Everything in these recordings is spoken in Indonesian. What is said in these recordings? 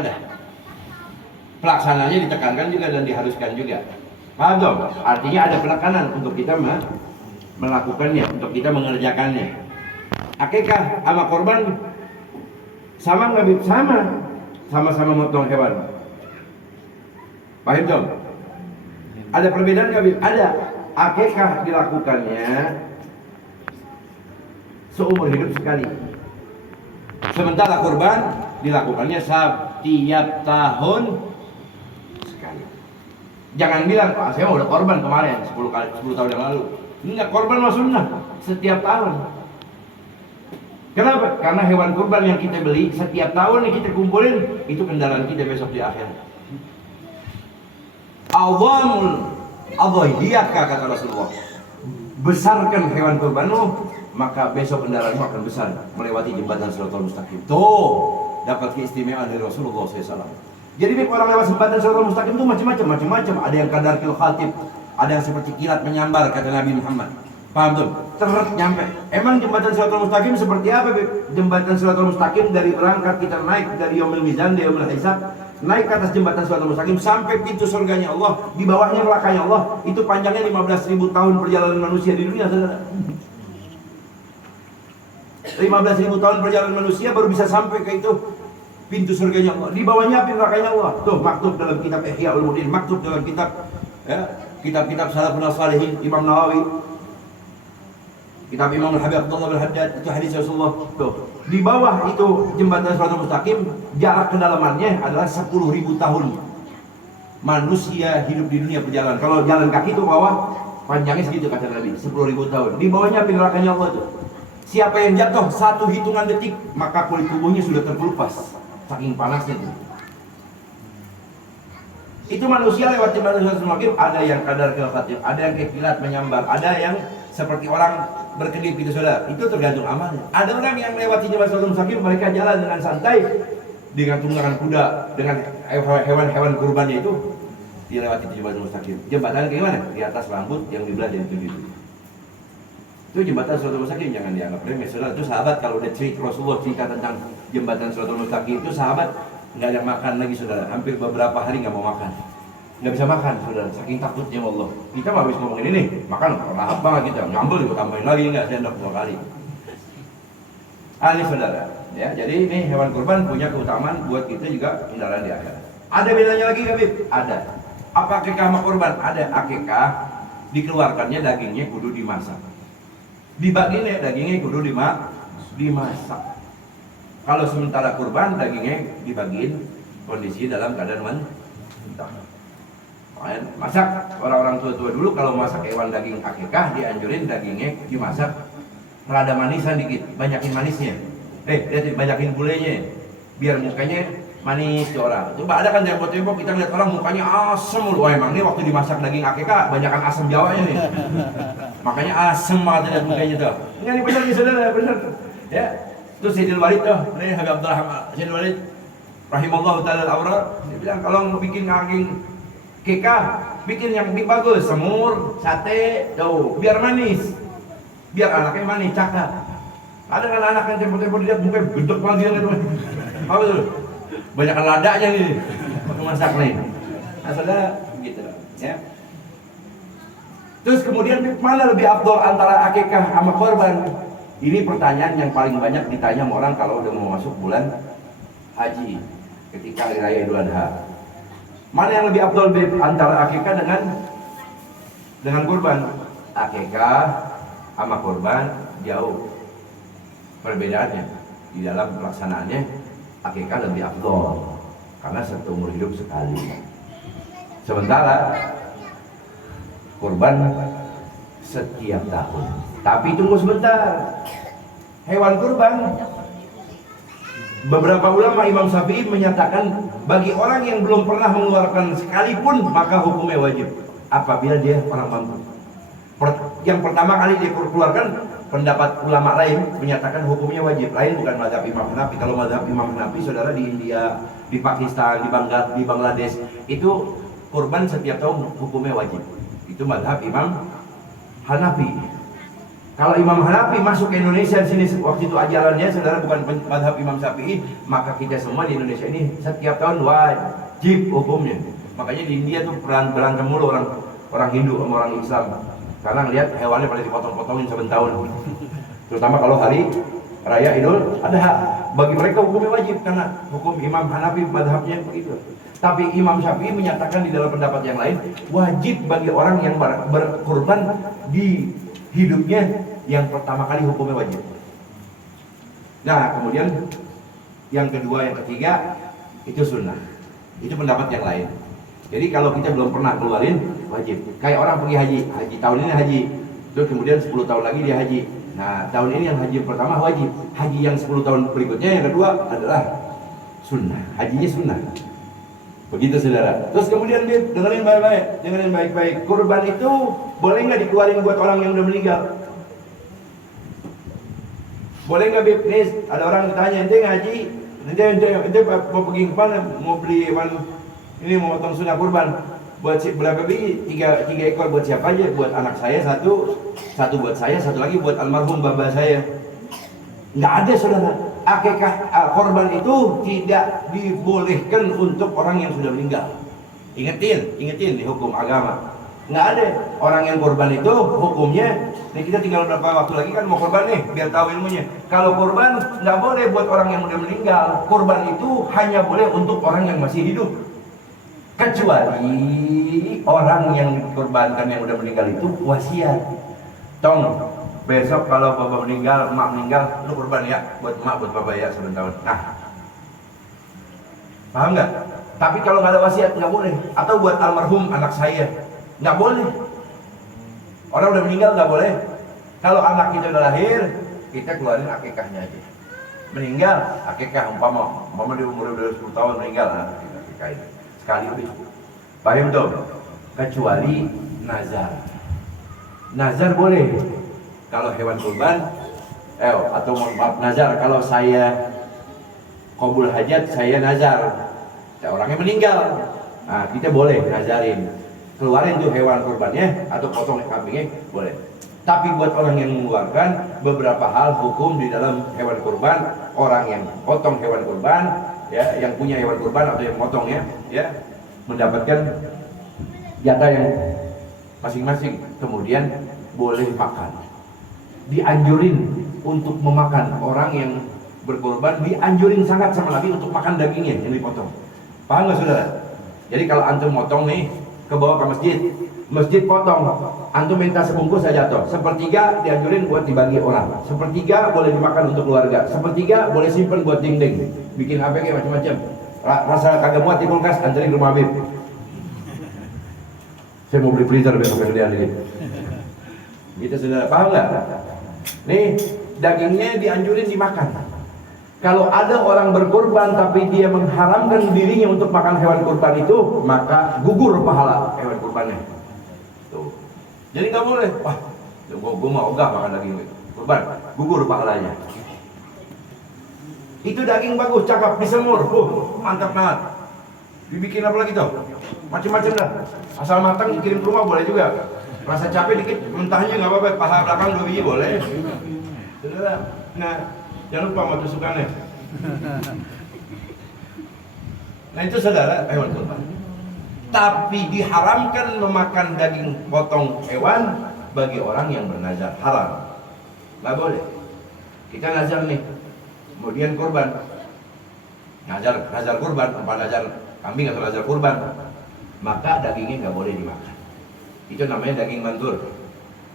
dah. Pelaksananya ditekankan juga dan diharuskan juga. Paham dong? Artinya ada penekanan untuk kita melakukannya, untuk kita mengerjakannya. Akikah sama korban sama nggak Bib? Sama-sama motong hewan. Paham dong? Ada perbedaan nggak Bib? Ada. Akikah dilakukannya seumur hidup sekali, sementara kurban dilakukannya setiap tahun sekali. Jangan bilang, Pak, saya udah korban kemarin 10 tahun yang lalu. Enggak, korban mah sunnah setiap tahun. Kenapa? Karena hewan kurban yang kita beli setiap tahun yang kita kumpulin itu kendaraan kita besok di akhirat. Awamul adhiyaka, kata Rasulullah. Besarkan hewan kurbanmu, maka besok kendaraanmu akan besar melewati jembatan Shiratal Mustaqim. Tuh, dapat keistimewaan dari Rasulullah SAW. Jadi orang lewat jembatan Shiratal Mustaqim itu macam-macam. Ada yang kadar kil khatib, ada yang seperti kilat menyambar, kata Nabi Muhammad. Paham tuh? Nyampe. Emang jembatan Shiratal Mustaqim seperti apa? Jembatan Shiratal Mustaqim dari berangkat kita naik dari Yaumul Mizan, dari Yaumul Hisab, naik ke atas jembatan Shiratal Mustaqim sampai pintu surganya Allah, di bawahnya nerakanya Allah. Itu panjangnya 15.000 tahun perjalanan manusia di dunia, saudara. 15.000 tahun perjalanan manusia baru bisa sampai ke itu pintu surganya Allah. Di bawahnya api nerakanya Allah. Tuh maktub dalam kitab Ihya Ulumuddin, maktub dalam kitab kitab-kitab Salafun Shalihin, Imam Nawawi, kitab Imam Al-Habib Abdullah bin Haddad, itu hadis Rasulullah. Tuh, di bawah itu jembatan Shiratal Mustaqim, jarak kedalamannya adalah 10.000 tahun. Manusia hidup di dunia berjalan. Kalau jalan kaki itu bawah, panjangnya segitu kata Nabi, 10.000 tahun. Di bawahnya api nerakanya Allah tuh. Siapa yang jatuh 1 hitungan detik, maka kulit tubuhnya sudah terkelupas, saking panasnya itu. Itu manusia lewat jembatan Shiratal Mustaqim, ada yang kadar kil khatib, ada yang kayak kilat menyambar, ada yang seperti orang berkedip gitu, saudara. Itu tergantung amalnya. Ada orang yang lewati jembatan Shiratal Mustaqim, mereka jalan dengan santai dengan tunggangan kuda, dengan hewan-hewan kurbannya itu dilewati jembatan Mustaqim. Jembatan kayak gimana? Di atas rambut yang dibelah jadi 7. Itu jembatan Shiratal Mustaqim, jangan dianggap remeh, saudara. Itu sahabat kalau udah Rasulullah cerita tentang jembatan Shiratal Mustaqim, itu sahabat nggak ada makan lagi, saudara. Hampir beberapa hari nggak mau makan, nggak bisa makan, saudara, saking takutnya Allah. Kita mah habis ngomongin ini makan lahap banget, kita nyambel juga tambahin lagi, nggak sendok 2 kali. Ini saudara, ya. Jadi ini hewan kurban punya keutamaan buat kita juga kendaraan di akhirat. Ada bedanya lagi nggak, Bib? Ada. Apa akikah sama kurban? Ada. Akikah dikeluarkannya dagingnya kudu dimasak, dibaginya dagingnya kudu dimasak. Kalau sementara kurban dagingnya dibagiin kondisi dalam keadaan mentah. Masak, orang-orang tua-tua dulu kalau masak hewan daging akikah dianjurin dagingnya dimasak rada manisan dikit, banyakin manisnya. Banyakin gulenya biar mukanya manis ke orang. Coba ada kan tempo-tempo kita lihat orang mukanya asem mulu. Wah, emang ini waktu dimasak daging akikah banyakan asam Jawanya nih. Makanya asem banget lihat mukanya tuh. Ini benar nih, saudara, benar. Ya. Itu Sayyidul Walid tuh, ini Habib Abdurrahman Sayyidul Walid rahimallahu ta'ala al-awrar, dia bilang kalau mau bikin daging akikah, bikin yang bagus, semur, sate, tuh, biar manis, biar anaknya manis, cakap. Ada kan anak yang tempo-tempo dilihat mukanya gedek banget gitu. Apa tuh? Banyak ladanya nih, waktu masak nih. Nah, saudara, gitu, ya. Terus kemudian mana lebih afdol antara akikah sama korban? Ini pertanyaan yang paling banyak ditanya sama orang kalau udah mau masuk bulan haji, ketika hari raya Idul Adha. Mana yang lebih afdol, Bib, antara akikah dengan kurban? Akikah sama kurban jauh perbedaannya. Di dalam pelaksanaannya akikah lebih afdol karena seumur hidup sekali. Sementara kurban setiap tahun. Tapi tunggu sebentar. Hewan kurban, beberapa ulama Imam Syafi'i menyatakan bagi orang yang belum pernah mengeluarkan sekalipun maka hukumnya wajib apabila dia orang mampu. Yang pertama kali dia keluarkan, pendapat ulama lain menyatakan hukumnya wajib. Lain bukan mazhab Imam Hanafi. Kalau mazhab Imam Hanafi, saudara, di India, di Pakistan, di Bangladesh itu kurban setiap tahun hukumnya wajib. Itu mazhab Imam Hanafi. Kalau Imam Hanafi masuk ke Indonesia di sini waktu itu ajarannya, saudara, bukan madhab Imam Syafi'i, maka kita semua di Indonesia ini setiap tahun wajib hukumnya. Makanya di India tuh berantem mulu orang Hindu sama orang Islam, karena ngelihat hewannya pada dipotong-potongin saben tahun. Terutama kalau hari Raya Idul Adha, bagi mereka hukumnya wajib karena hukum Imam Hanafi madhabnya begitu. Tapi Imam Syafi'i menyatakan di dalam pendapat yang lain, wajib bagi orang yang berkurban di hidupnya yang pertama kali hukumnya wajib. Nah, kemudian yang kedua, yang ketiga itu sunnah. Itu pendapat yang lain. Jadi kalau kita belum pernah keluarin, wajib. Kayak orang pergi haji tahun ini haji, terus kemudian 10 tahun lagi dia haji. Nah, tahun ini yang haji pertama wajib. Haji yang 10 tahun berikutnya yang kedua adalah sunnah. Hajinya sunnah. Begitu, saudara. Terus kemudian dia dengerin baik-baik. Kurban itu boleh nggak dikeluarin buat orang yang udah meninggal? Boleh nggak, Bib? Nih, ada orang ditanya, ente ngaji, ente mau pergi ke mana? Mau beli hewan ini, mau potong sunnah kurban. Buat berapa biji? 3 ekor buat siapa aja? Buat anak saya satu buat saya, satu lagi buat almarhum bapak saya. Nggak ada, saudara. Akikah korban itu tidak dibolehkan untuk orang yang sudah meninggal. Ingetin di hukum agama. Nggak ada. Orang yang korban itu hukumnya, nih kita tinggal berapa waktu lagi kan mau korban nih, biar tahu ilmunya. Kalau korban nggak boleh buat orang yang udah meninggal. Korban itu hanya boleh untuk orang yang masih hidup. Kecuali orang yang dikorbankan yang udah meninggal itu wasiat. Tong, besok kalau bapak meninggal, emak meninggal, lu kurban ya, buat emak, buat bapak ya, sebentar. Nah, paham nggak? Tapi kalau nggak ada wasiat nggak boleh. Atau buat almarhum anak saya, nggak boleh. Orang udah meninggal nggak boleh. Kalau anak kita udah lahir, kita keluarin akikahnya aja. Meninggal, akikah umpama di umur udah 10 tahun meninggal, nah, kita akikahin sekali udah. Paham tuh? Kecuali nazar. Nazar boleh. Kalau hewan kurban, atau maaf nazar, kalau saya qabul hajat, saya nazar, orangnya meninggal, nah kita boleh nazarin, keluarin tuh hewan kurbannya atau potong kambingnya boleh. Tapi buat orang yang mengeluarkan, beberapa hal hukum di dalam hewan kurban, orang yang potong hewan kurban, ya, yang punya hewan kurban atau yang potongnya, ya, mendapatkan jatah yang masing-masing. Kemudian boleh makan. Dianjurin untuk memakan, orang yang berkorban dianjurin sangat sama Nabi untuk makan dagingnya yang dipotong. Paham nggak, saudara? Jadi kalau antum motong nih, ke bawah ke masjid potong, antum minta sebungkus saja jatuh. Sepertiga dianjurin buat dibagi orang, sepertiga boleh dimakan untuk keluarga, sepertiga boleh simpen buat dinding, bikin apa kayak macam-macam. Rasa kagak muat di kulkas, anterin ke rumah Habib. Saya mau beli freezer besok kegedean ini. Gitu, saudara. Paham nggak? Nih, dagingnya dianjurin dimakan. Kalau ada orang berkorban tapi dia mengharamkan dirinya untuk makan hewan kurban itu, maka gugur pahala hewan kurbannya. Tuh. Jadi nggak boleh. Wah, gue mau ogah makan daging kurban, gugur pahalanya. Itu daging bagus, cakep, disemur, mantap banget. Dibikin apa lagi tuh? Macam-macam dah. Asal matang dikirim ke rumah boleh juga. Rasa capek dikit, mentahnya nggak apa-apa, paha belakang 2 biji boleh. Saudara, nah jangan lupa sama tusukannya. Nah itu, saudara, hewan kurban. Tapi diharamkan memakan daging potong hewan bagi orang yang bernazar, haram. Nggak boleh. Kita nazar nih, kemudian kurban. Nazar kurban, apa nazar kambing atau nazar kurban, maka dagingnya nggak boleh dimakan. Itu namanya daging mantur,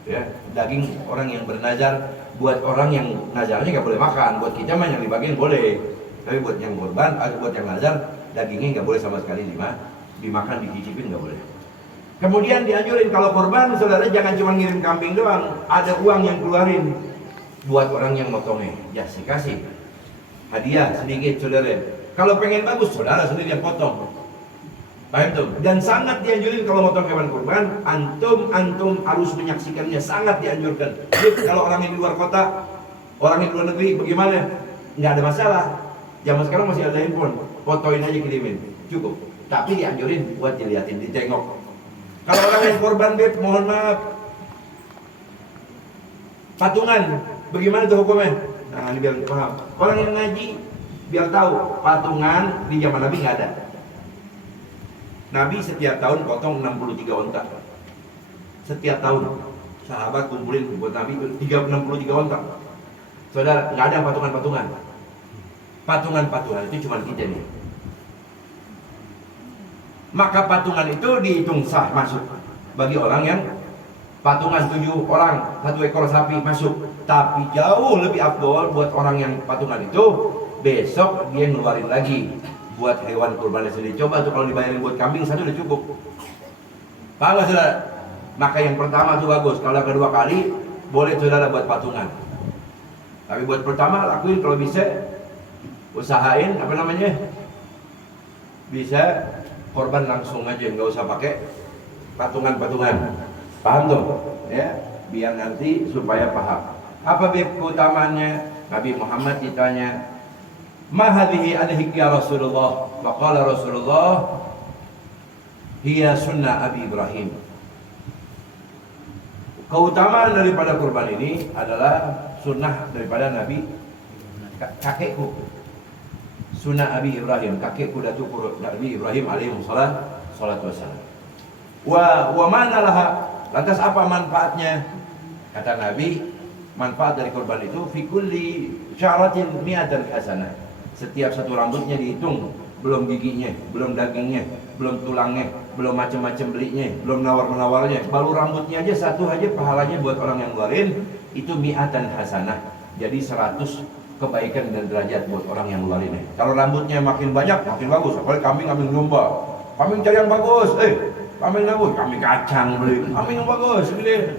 ya, daging orang yang bernazar. Buat orang yang nazarnya nggak boleh makan, buat kita mah yang dibagiin boleh. Tapi buat yang kurban atau buat yang nazar, dagingnya nggak boleh sama sekali dimakan, dicicipin nggak boleh. Kemudian dianjurin kalau kurban, saudara jangan cuma ngirim kambing doang, ada uang yang keluarin buat orang yang motongnya, ya kasih hadiah sedikit, saudara. Kalau pengen bagus, saudara sendiri yang potong. Paham tuh? Dan sangat dianjurin kalau motong hewan kurban, antum harus menyaksikannya, sangat dianjurkan. Jadi kalau orang yang di luar kota, orang yang di luar negeri, bagaimana? Nggak ada masalah. Zaman sekarang masih ada handphone, fotoin aja, kirimin, cukup. Tapi dianjurin buat dilihatin, ditengok. Kalau orang yang korban, Beb, mohon maaf, Patungan, bagaimana itu hukumnya? Nah, ini biar paham. Orang yang ngaji biar tahu, patungan di zaman Nabi nggak ada. Nabi setiap tahun potong 63 onta. Setiap tahun sahabat kumpulin buat Nabi 63 onta. Saudara, nggak ada patungan-patungan. Patungan-patungan itu cuma kita nih. Maka patungan itu dihitung sah masuk bagi orang yang patungan 7 orang, 1 ekor sapi masuk. Tapi jauh lebih afdol buat orang yang patungan itu, besok dia ngeluarin lagi buat hewan kurbannya sendiri. Coba tuh kalau dibayarin buat kambing 1 udah cukup. Paham gak saudara? Maka yang pertama tuh bagus. Kalau kedua kali boleh saudara buat patungan. Tapi buat pertama lakuin kalau bisa, usahain apa namanya, bisa korban langsung aja, nggak usah pakai patungan-patungan. Paham tuh? Ya, biar nanti supaya paham. Apa keutamaannya? Nabi Muhammad ditanya, "Ma hadhihi alaihi ya Rasulullah?" Faqala Rasulullah, "Hiya sunnah Abi Ibrahim." Keutamaan daripada kurban ini adalah sunnah daripada Nabi kakekku. Sunnah Abi Ibrahim, kakekku Datuk Nabi Ibrahim alaihi salatu wassalam. Wa mana laha? Lantas apa manfaatnya? Kata Nabi, manfaat dari kurban itu fi kulli sya'ratin mi'atan hasanah. Setiap satu rambutnya dihitung, belum giginya, belum dagingnya, belum tulangnya, belum macam-macam belinya, belum nawar-menawarnya. Baru rambutnya aja satu aja pahalanya buat orang yang ngeluarin itu mi'atan hasanah. Jadi 100 kebaikan dan derajat buat orang yang ngeluarinnya. Kalau rambutnya makin banyak makin bagus. Apalagi kambing domba. Kambing cari yang bagus. Kambing bagus, kambing kacang beli. Kambing yang bagus, beli.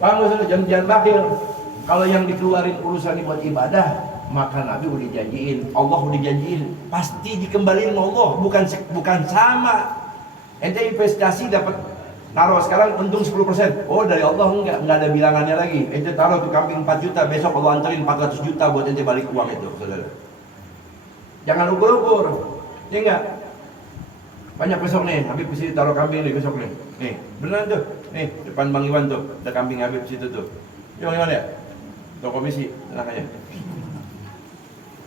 Paham enggak? Jangan bakil. Kalau yang dikeluarin urusan buat ibadah, maka Nabi udah janjiin, Allah udah janjiin, pasti dikembaliin sama Allah, bukan sama. Ente investasi dapat naruh sekarang untung 10%. Oh, dari Allah enggak ada bilangannya lagi. Ente taruh tuh kambing 4 juta, besok Allah anterin 400 juta buat ente balik uang itu, saudara. Jangan ukur-ukur. Ya enggak? Banyak besok nih, Habib mesti taruh kambing nih besok nih. Nih, beneran tuh. Nih, depan Bang Iwan tuh, ada kambing Habib situ tuh. Bang Iwan ya? Tuh komisi, enak aja.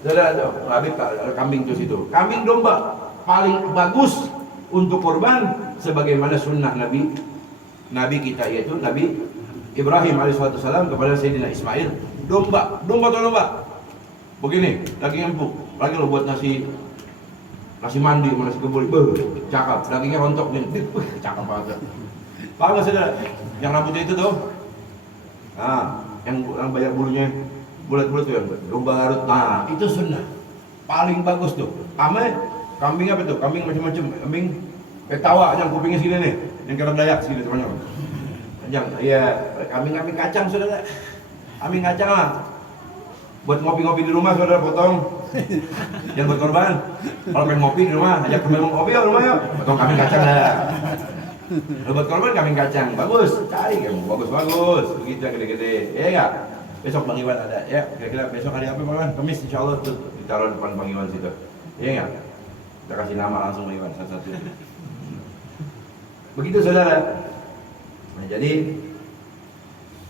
Saudara tuh, Habib ada kambing tuh situ. Kambing domba paling bagus untuk kurban sebagaimana sunnah Nabi kita, yaitu Nabi Ibrahim alaihissalam kepada Sayyidina Ismail. Domba atau domba. Begini, daging empuk. Lagi lo buat nasi mandi, nasi kebuli, cakep, dagingnya rontok nih, cakep banget. Paham gak saudara? Yang rambutnya itu tuh, nah, yang banyak bulunya, bulat-bulat tuh yang domba Garut. Nah, itu sunnah, paling bagus tuh. Kambing apa tuh? Kambing macam-macam, kambing petawa, yang kupingnya segini nih, yang kira Dayak segini temannya. Yang, ya, kambing kacang saudara, kambing kacang lah. Buat ngopi-ngopi di rumah saudara potong. Jangan buat korban. Kalau pengen ngopi di rumah, ajak temen ngopi ya rumah yuk. Potong kambing kacang lah. Kalau buat korban kambing kacang, bagus. Cari kamu, bagus-bagus. Begitu yang gede-gede. Ya enggak? Besok Bang Iwan ada. Ya, kira-kira besok hari apa Bang Iwan? Kamis insyaallah tuh ditaruh depan Bang Iwan situ. Ya enggak? Kita kasih nama langsung Bang Iwan satu-satu. Begitu saudara. Nah, jadi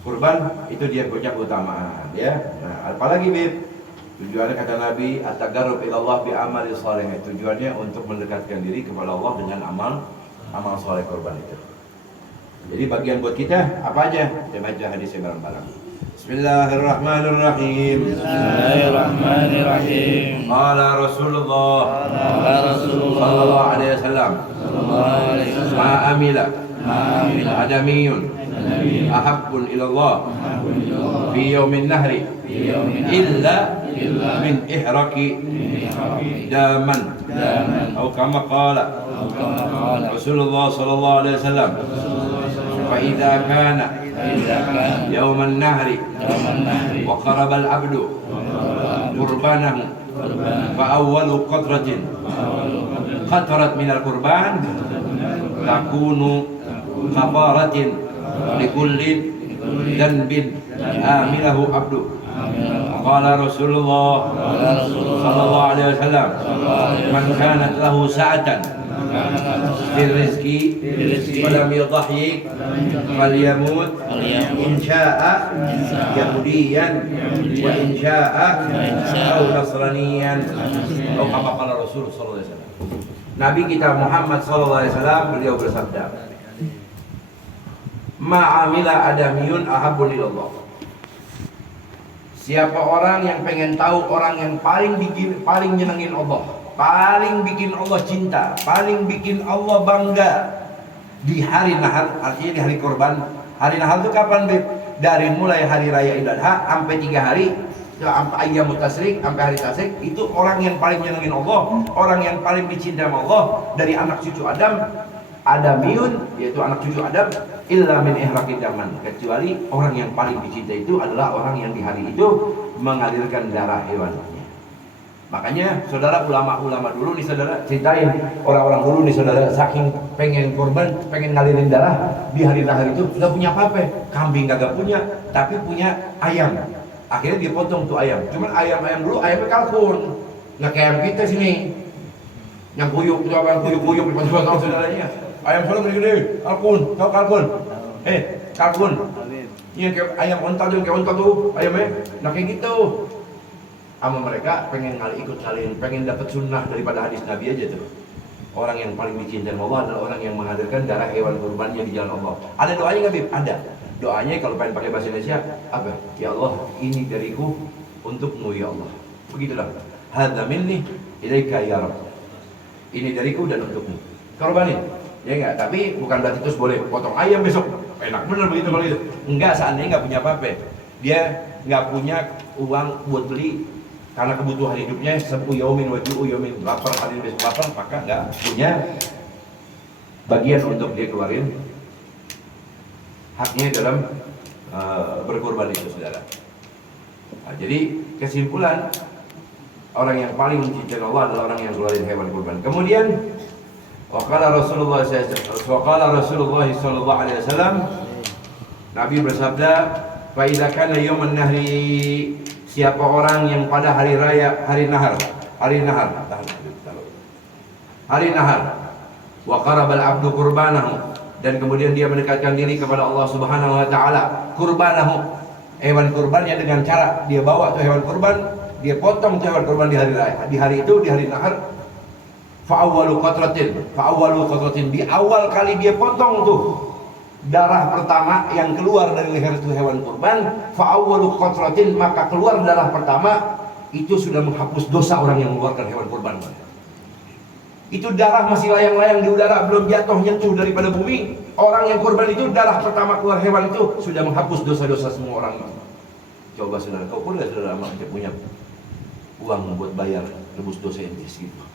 kurban itu dia punya keutamaan ya. Nah, apalagi Bib? Tujuannya kata Nabi, at-taqarrub ila Allah bi amali shalih. Tujuannya untuk mendekatkan diri kepada Allah dengan amal saleh kurban itu. Jadi bagian buat kita apa aja? Kita baca hadisnya bareng-bareng. Bismillahirrahmanirrahim. Bismillahirrahmanirrahim. Qala Rasulullah sallallahu alaihi wasallam. Ma amila adamiyun ahabbun ila Allah fi yaumin nahri illa min ihraqi daman atau kama qala Rasulullah sallallahu alaihi wasallam. Fa idza kana yauman nahri wa qaraba al-'abdu qurbanahu fa awwalu qatrat min al-qurban takunu kafaratin likulli dhanbin amilahu abdu. Qala Rasulullah sallallahu alaihi wasallam, man kanat lahu sa'atan Rizki walam yudahyi falyamut insya'a yahudiyan wa insya'a au nasraniyan atau kama qala Rasul sallallahu alaihi wasallam. Nabi kita Muhammad sallallahu alaihi wasallam beliau bersabda, ma'amila adamiyun ahabbu lilallah. Siapa orang yang pengen tahu orang yang paling nyenengin Allah, paling bikin Allah cinta, paling bikin Allah bangga di hari nahar, artinya di hari korban. Hari nahar itu kapan, Beb? Dari mulai hari raya Idul Adha sampai 3 hari, sampai ayyamut tasyrik, sampai hari tasyrik. Itu orang yang paling nyenengin Allah, orang yang paling dicinta sama Allah dari anak cucu Adam. Adamiyun, yaitu anak cucu Adam, illa min ihraqid daman, kecuali orang yang paling dicinta itu adalah orang yang di hari itu mengalirkan darah hewannya. Makanya saudara, ulama-ulama dulu nih saudara, ceritain orang-orang dulu nih saudara, saking pengen korban, pengen ngalirin darah di hari nahar itu, sudah punya apa? Kambing kagak punya, tapi punya ayam. Akhirnya dia potong tuh ayam. Cuman ayam-ayam dulu ayamnya kalkun, nggak kayak ayam kita sini yang kuyuk, itu apa yang kuyuk-kuyuk di potong saudaranya. Ayam solo gede-gede, kalkun, tau kalkun? Kalkun. Ini kayak ayam onta tuh, kayak onta tuh ayamnya. Nah kayak gitu. Sama mereka pengen ikut ngalirin, pengen dapat sunnah daripada hadis Nabi aja tuh. Orang yang paling dicintai Allah adalah orang yang menghadirkan darah hewan kurbannya di jalan Allah. Ada doanya nggak, Bib? Ada. Doanya kalau pengen pakai bahasa Indonesia apa? Ya Allah, ini dariku untukmu ya Allah. Begitulah. Hadza minni ilaika ya Rabb. Ini dariku dan untukmu. Korbanin. Ya enggak, tapi bukan berarti terus boleh potong ayam besok. Enak bener begitu kalau itu. Enggak, seandainya enggak punya apa-apa. Dia enggak punya uang buat beli karena kebutuhan hidupnya sebu yaumin wa ju'u yaumin, lapar hari besok lapar, maka enggak punya bagian untuk dia keluarin haknya dalam berkorban itu, saudara. Nah, jadi kesimpulan, orang yang paling mencintai Allah adalah orang yang keluarin hewan kurban. Kemudian Waqala Rasulullah sallallahu alaihi wasallam, Nabi bersabda, fa idza kana yaumun nahri, siapa orang yang pada hari raya, hari nahar, wa qarabal abdu qurbanahu, dan kemudian dia mendekatkan diri kepada Allah Subhanahu wa taala, qurbanahu, hewan kurbannya dengan cara dia bawa tuh hewan kurban, dia potong tuh hewan kurban di hari raya, di hari itu, di hari nahar. Fa'awwalu qatratin, di awal kali dia potong tuh darah pertama yang keluar dari leher itu hewan kurban, fa'awwalu qatratin, maka keluar darah pertama itu sudah menghapus dosa orang yang mengeluarkan hewan kurban. Itu darah masih layang-layang di udara, belum jatuh nyentuh daripada bumi. Orang yang kurban itu darah pertama keluar hewan itu sudah menghapus dosa-dosa semua orang. Coba saudara, kau pun gak saudara punya uang buat bayar tebus dosa ini gitu.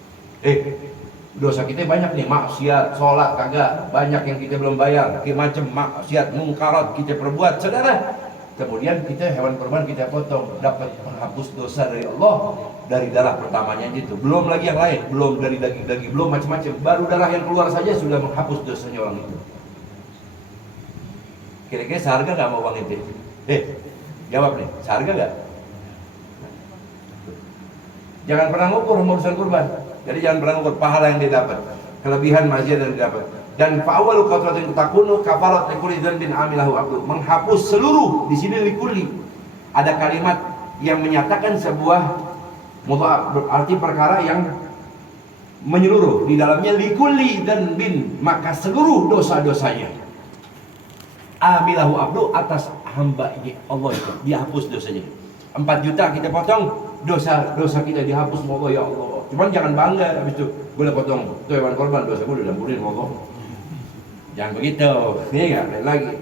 Dosa kita banyak nih, maksiat, sholat kagak, banyak yang kita belum bayar, macam maksiat, mungkarat kita perbuat, saudara. Kemudian kita hewan kurban kita potong, dapat menghapus dosa dari Allah dari darah pertamanya itu. Belum lagi yang lain, belum dari daging-daging, belum macam-macam. Baru darah yang keluar saja sudah menghapus dosanya orang itu. Kira-kira seharga nggak mau uang itu? Jawab nih, seharga nggak? Jangan pernah ngukur urusan kurban. Jadi jangan pernah ngukur pahala yang dia dapat, kelebihan maksiat yang dia dapat. Dan fa'awalu qatratin takunu kafarat likulli dzambin amilahu abdu, menghapus seluruh. Di sini likulli ada kalimat yang menyatakan sebuah mudha'af, berarti perkara yang menyeluruh. Di dalamnya likulli dzambin, maka seluruh dosa-dosanya amilahu abdu, atas hamba ini Allah itu dihapus dosanya. 4 juta kita potong, dosa kita dihapus sama Allah, ya Allah. Cuman jangan bangga habis itu boleh potong tuh hewan korban, dosa gue udah diampuni sama Allah. Jangan begitu, ya enggak? Lagi.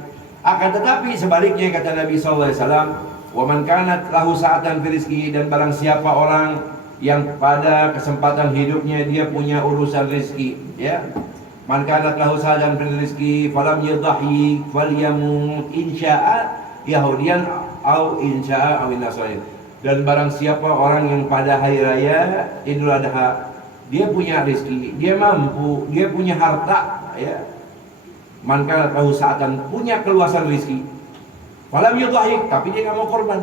Akan tetapi sebaliknya kata Nabi sallallahu alaihi wasallam, wa man kanat lahu sa'atan fi rizqihi, dan barang siapa orang yang pada kesempatan hidupnya dia punya urusan rezeki, ya. Man kanat lahu sa'atan fi rizqihi falam yudhi falyamut insya'a yahudiyan au insya'a awin nasrani. Dan barang siapa orang yang pada hari raya Idul Adha dia punya rezeki, dia mampu, dia punya harta, ya. Man kana tahu saatan, punya keluasan rezeki. Falam yudhi, tapi dia enggak mau korban.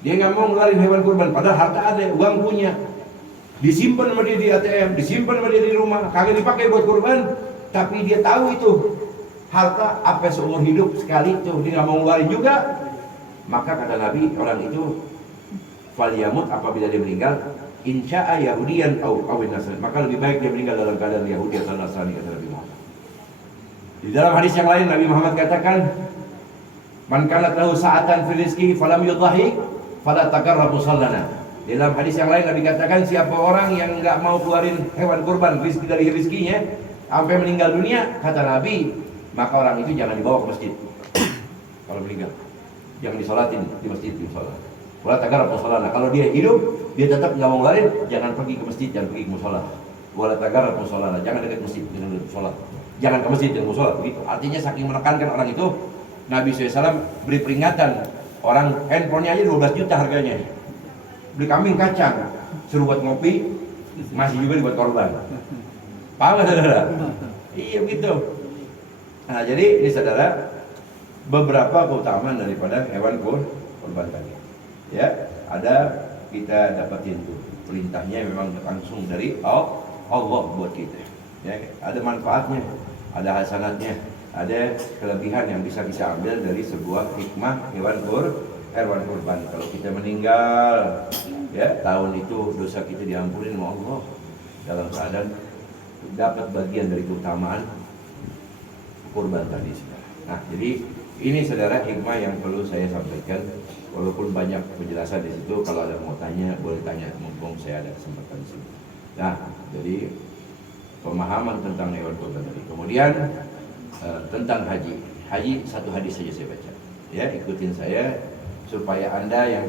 Dia enggak mau ngeluarin hewan kurban, padahal harta ada, uang punya. disimpan sama dia di ATM, disimpan sama dia di rumah, kagak dipakai buat kurban, tapi dia tahu itu harta apa seumur hidup sekali itu dia nggak mau ngeluarin juga. Maka kata Nabi, orang itu falyamut, apabila dia meninggal, insya'a Yahudiyan awin Nasrani, maka lebih baik dia meninggal dalam keadaan Yahudi atau Nasrani, kata Nabi Muhammad. Di dalam hadis yang lain Nabi Muhammad katakan, man kanat lahu sa'atan fi rizqihi falam yudhahi fala takarrabu sallana. Di dalam hadis yang lain Nabi katakan, siapa orang yang enggak mau keluarin hewan kurban rizki dari rizkinya sampai meninggal dunia, kata Nabi, maka orang itu jangan dibawa ke masjid. Kalau meninggal jangan disolatin di masjid, di sholat. Wala takarrabu sallana. Kalau dia hidup, dia tetap enggak mau ngeluarin, jangan pergi ke masjid, jangan pergi ke mushola. Wala takarrabu sallana, jangan dekat masjid dengan sholat. Jangan ke masjid dan mushola, begitu. Artinya saking menekankan orang itu, Nabi SAW beri peringatan. Orang handphonenya aja 12 juta harganya, beli kambing kacang, suruh buat ngopi, masih juga dibuat korban. Paham gak saudara? Iya begitu. Nah jadi ini saudara, beberapa keutamaan daripada hewan kurban tadi. Ya, ada kita dapatin tuh perintahnya memang langsung dari Allah buat kita. Ya, ada manfaatnya, ada hasanatnya, ada kelebihan yang bisa kita ambil dari sebuah hikmah hewan kurban. Kalau kita meninggal, ya tahun itu dosa kita diampuni sama Allah dalam keadaan dapat bagian dari keutamaan kurban tadi. Nah, jadi ini saudara hikmah yang perlu saya sampaikan. Walaupun banyak penjelasan di situ, kalau ada mau tanya boleh tanya, mumpung saya ada kesempatan di sini. Nah, jadi pemahaman tentang hewan kurban tadi. Kemudian tentang haji satu hadis saja saya baca. Ya, ikutin saya supaya Anda yang